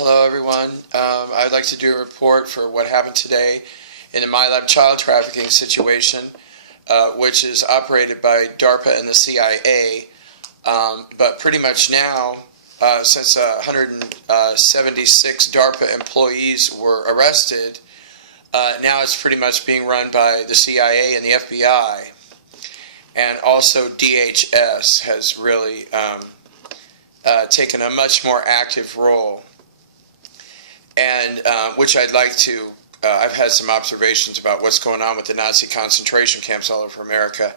Hello, everyone. I'd like to do a report for what happened today in the MyLab child trafficking situation, which is operated by DARPA and the CIA. But pretty much now, since 176 DARPA employees were arrested, now it's pretty much being run by the CIA and the FBI. And also DHS has really taken a much more active role. And which I'd like to, I've had some observations about what's going on with the Nazi concentration camps all over America.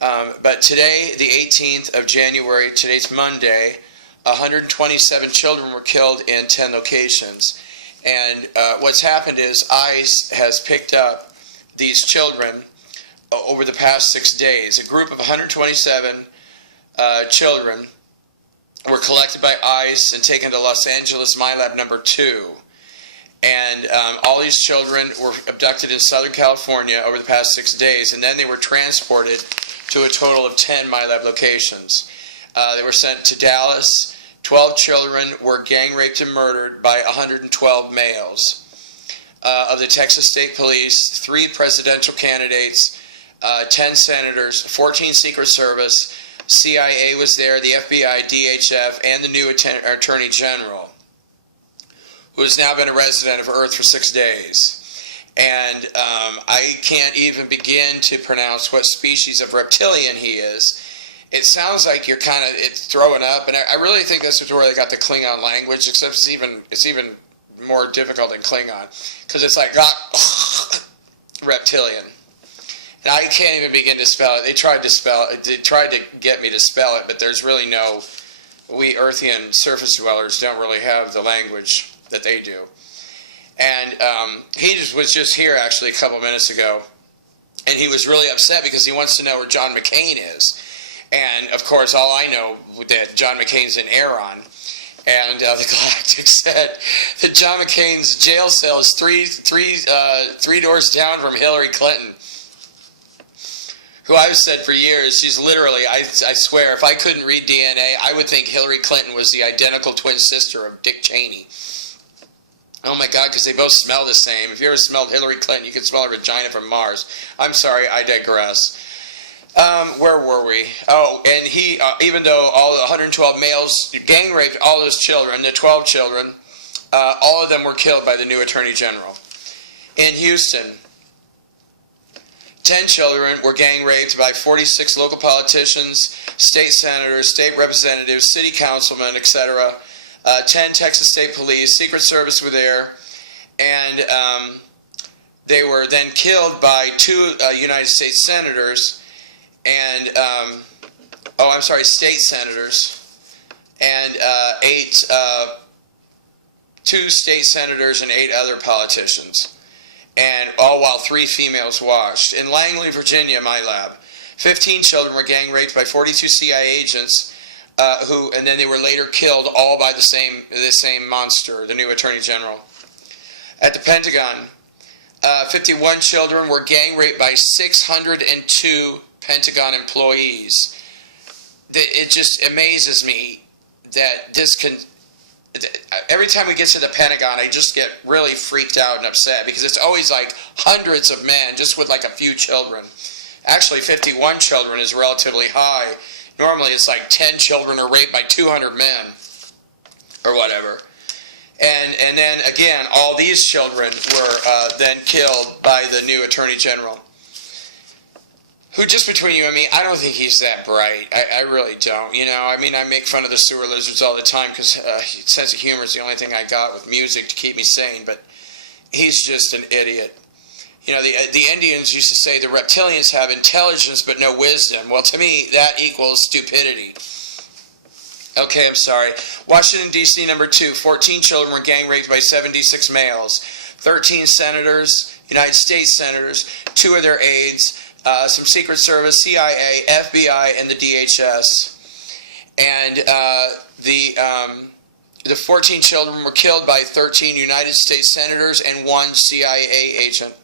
But today, the 18th of January, today's Monday, 127 children were killed in 10 locations. And what's happened is ICE has picked up these children over the past 6 days. A group of 127 children were collected by ICE and taken to Los Angeles MyLab number 2. And all these children were abducted in Southern California over the past 6 days, and then they were transported to a total of 10 MyLab locations. They were sent to Dallas. 12 children were gang raped and murdered by 112 males. Of the Texas State Police, 3 presidential candidates, 10 senators, 14 Secret Service, CIA was there, the FBI, DHF, and the new Attorney General, who has now been a resident of Earth for 6 days. And I can't even begin to pronounce what species of reptilian he is. It sounds like you're kind of throwing up, and I really think this is where they got the Klingon language, except it's even more difficult than Klingon, because it's like reptilian. And I can't even begin to spell it. They tried to get me to spell it, but there's really no, we Earthian surface dwellers don't really have the language that they do. And he was just here actually a couple minutes ago, and he was really upset because he wants to know where John McCain is. And of course, all I know that John McCain's in Aeron. And the Galactic said that John McCain's jail cell is three doors down from Hillary Clinton, who I've said for years, she's literally, I swear, if I couldn't read DNA, I would think Hillary Clinton was the identical twin sister of Dick Cheney. Oh my God, because they both smell the same. If you ever smelled Hillary Clinton, you could smell her vagina from Mars. I'm sorry, I digress. Where were we? Oh, and he, even though all the 112 males gang raped all those children, the 12 children, all of them were killed by the new Attorney General. In Houston, 10 children were gang raped by 46 local politicians, state senators, state representatives, city councilmen, etc. 10 Texas State Police, Secret Service were there, and they were then killed by 2 United States senators, and state senators, and 2 state senators and 8 other politicians. And all while 3 females watched. In Langley, Virginia, MyLab, 15 children were gang raped by 42 CIA agents, and then they were later killed, all by the same monster, the new Attorney General. At the Pentagon, 51 children were gang raped by 602 Pentagon employees. It just amazes me that this can. Every time we get to the Pentagon, I just get really freaked out and upset, because it's always like hundreds of men just with like a few children. Actually, 51 children is relatively high. Normally it's like 10 children are raped by 200 men or whatever. And then again, all these children were then killed by the new Attorney General, who, just between you and me, I don't think he's that bright. I really don't. You know, I mean, I make fun of the sewer lizards all the time because sense of humor is the only thing I got with music to keep me sane, but he's just an idiot. You know, the Indians used to say the reptilians have intelligence but no wisdom. Well, to me, that equals stupidity. Okay, I'm sorry. Washington, D.C., number 2, 14 children were gang raped by 76 males. 13 senators, United States senators, 2 of their aides, some Secret Service, CIA, FBI, and the DHS. And the 14 children were killed by 13 United States senators and 1 CIA agent.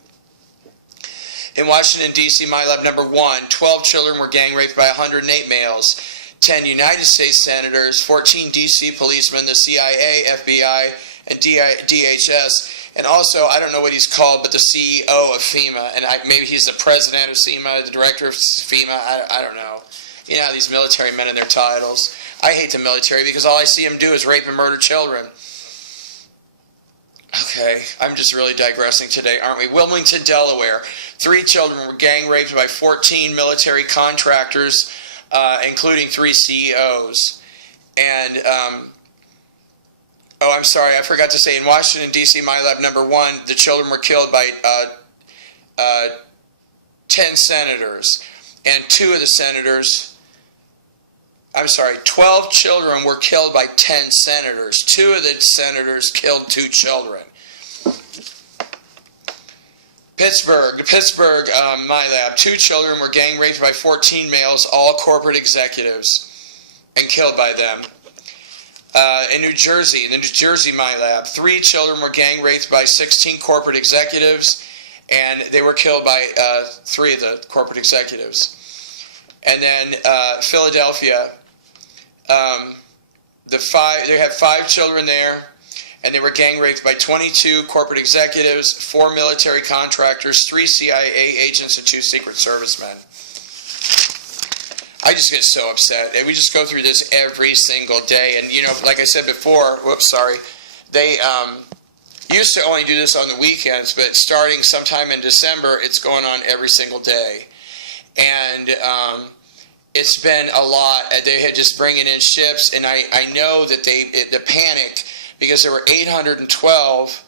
In Washington, D.C., MyLab number 1, 12 children were gang raped by 108 males. 10 United States senators, 14 D.C. policemen, the CIA, FBI, and DHS. And also, I don't know what he's called, but the CEO of FEMA, and maybe he's the president of FEMA, the director of FEMA, I don't know. You know how these military men and their titles. I hate the military because all I see them do is rape and murder children. Okay, I'm just really digressing today, aren't we? Wilmington, Delaware. 3 children were gang raped by 14 military contractors, including 3 CEOs. And, oh, I'm sorry, I forgot to say, in Washington, D.C., my lab number 1, the children were killed by 10 senators. And 2 of the senators, 12 children were killed by 10 senators. 2 of the senators killed 2 children. Pittsburgh, my lab. 2 children were gang raped by 14 males, all corporate executives, and killed by them. In New Jersey, my lab, 3 children were gang raped by 16 corporate executives, and they were killed by 3 of the corporate executives. And then Philadelphia, they had 5 children there, and they were gang raped by 22 corporate executives, 4 military contractors, 3 CIA agents, and 2 Secret Servicemen. I just get so upset. And we just go through this every single day. And, you know, like I said before, they used to only do this on the weekends, but starting sometime in December, it's going on every single day. And it's been a lot. They had just bringing in ships, and I know that the panic, because there were 812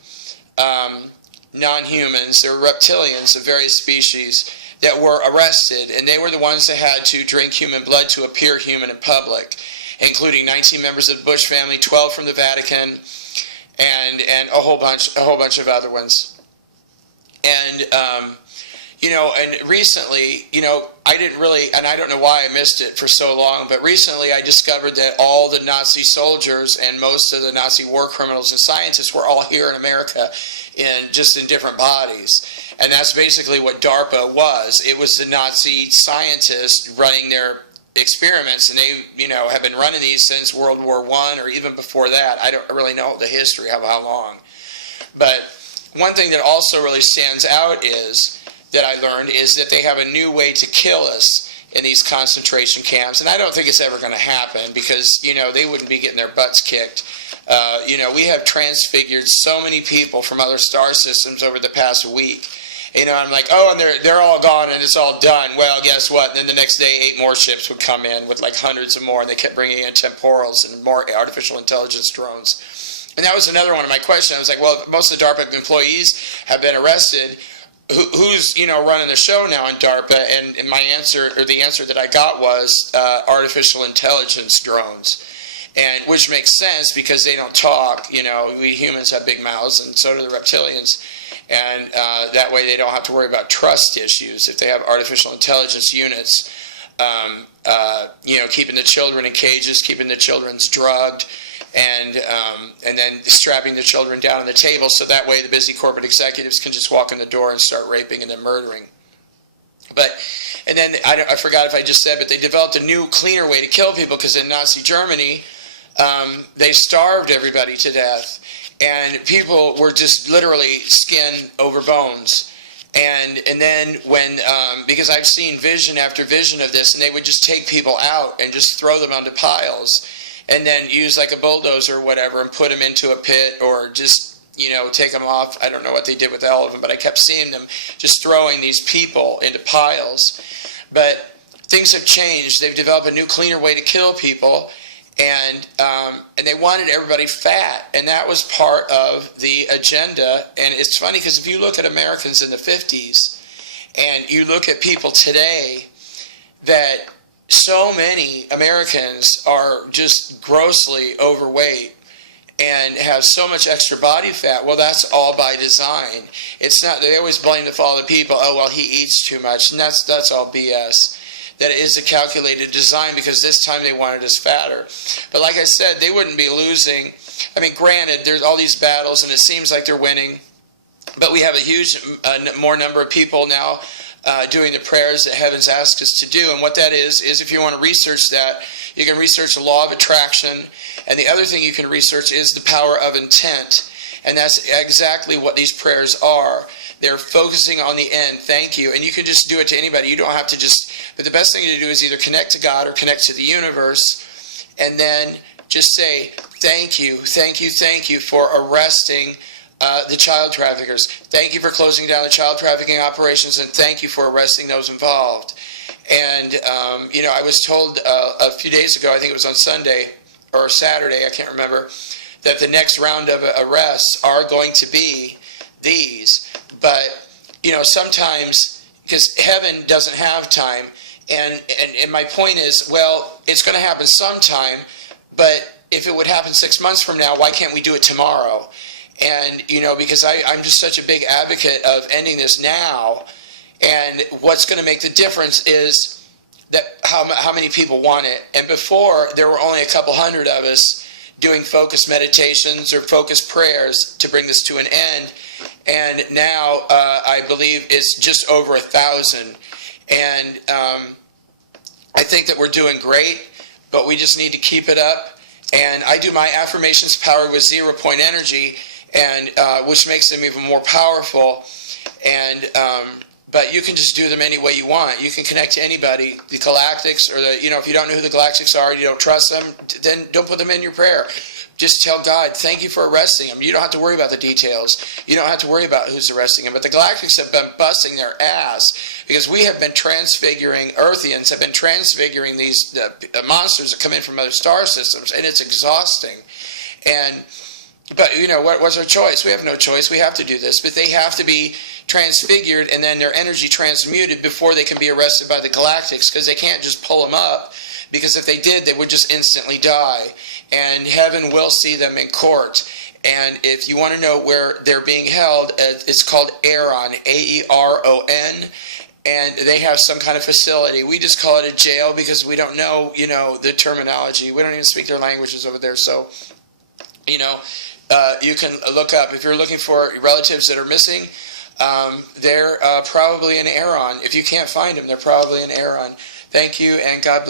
non-humans, there were reptilians of various species that were arrested, and they were the ones that had to drink human blood to appear human in public, including 19 members of the Bush family, 12 from the Vatican, and a whole bunch of other ones. And you know, and recently, you know, I didn't really, and I don't know why I missed it for so long, but recently I discovered that all the Nazi soldiers and most of the Nazi war criminals and scientists were all here in America, just in different bodies. And that's basically what DARPA was. It was the Nazi scientists running their experiments, and they, you know, have been running these since World War I or even before that. I don't really know the history of how long. But one thing that also really stands out that I learned is that they have a new way to kill us in these concentration camps. And I don't think it's ever going to happen because, you know, they wouldn't be getting their butts kicked. You know, we have transfigured so many people from other star systems over the past week. You know, I'm like, oh, and they're all gone and it's all done. Well, guess what? And then the next day, 8 more ships would come in with like hundreds of more, and they kept bringing in temporals and more artificial intelligence drones. And that was another one of my questions. I was like, well, most of the DARPA employees have been arrested. Who's, you know, running the show now in DARPA? And my answer, or the answer that I got was artificial intelligence drones. And which makes sense because they don't talk. You know, we humans have big mouths, and so do the reptilians. And that way they don't have to worry about trust issues if they have artificial intelligence units, you know, keeping the children in cages, keeping the children drugged, and then strapping the children down on the table so that way the busy corporate executives can just walk in the door and start raping and then murdering. And then I forgot if I just said, but they developed a new, cleaner way to kill people because in Nazi Germany, they starved everybody to death. And people were just literally skin over bones. And then when, because I've seen vision after vision of this, and they would just take people out and just throw them onto piles, and then use like a bulldozer or whatever and put them into a pit, or just, you know, take them off. I don't know what they did with all of them, but I kept seeing them just throwing these people into piles. But things have changed. They've developed a new, cleaner way to kill people. And they wanted everybody fat, and that was part of the agenda. And it's funny because if you look at Americans in the 50s and you look at people today, that so many Americans are just grossly overweight and have so much extra body fat. Well, that's all by design. It's not. They always blame the fall of people. Oh, well, he eats too much, and that's all BS. That it is a calculated design because this time they wanted us fatter. But like I said, they wouldn't be losing. I mean, granted, there's all these battles and it seems like they're winning, but we have a huge more number of people now doing the prayers that heaven's asked us to do. And what that is if you want to research that, you can research the law of attraction. And the other thing you can research is the power of intent. And that's exactly what these prayers are. They're focusing on the end. Thank you. And you can just do it to anybody. You don't have to just, but the best thing to do is either connect to God or connect to the universe, and then just say, thank you, thank you, thank you for arresting the child traffickers. Thank you for closing down the child trafficking operations, and thank you for arresting those involved. And, I was told a few days ago, I think it was on Sunday or Saturday, I can't remember, that the next round of arrests are going to be these. But, sometimes, because heaven doesn't have time, and my point is, well, it's going to happen sometime, but if it would happen 6 months from now, why can't we do it tomorrow? And, because I'm just such a big advocate of ending this now, and what's going to make the difference is that how many people want it. And before, there were only a couple hundred of us doing focused meditations or focused prayers to bring this to an end. And now, I believe it's just over 1,000. And I think that we're doing great, but we just need to keep it up. And I do my affirmations powered with 0 point energy, and which makes them even more powerful. And but you can just do them any way you want. You can connect to anybody, the galactics, or if you don't know who the galactics are, you don't trust them, then don't put them in your prayer. Just tell God, thank you for arresting them. You don't have to worry about the details. You don't have to worry about who's arresting them. But the galactics have been busting their ass, because we have been transfiguring, Earthians have been transfiguring these monsters that come in from other star systems, and it's exhausting. But what's our choice? We have no choice. We have to do this. But they have to be transfigured and then their energy transmuted before they can be arrested by the galactics, because they can't just pull them up, because if they did, they would just instantly die. And heaven will see them in court. And if you want to know where they're being held, it's called Aeron, A-E-R-O-N. And they have some kind of facility. We just call it a jail because we don't know, the terminology. We don't even speak their languages over there. So, you can look up. If you're looking for relatives that are missing, they're probably in Aeron. If you can't find them, they're probably in Aeron. Thank you, and God bless.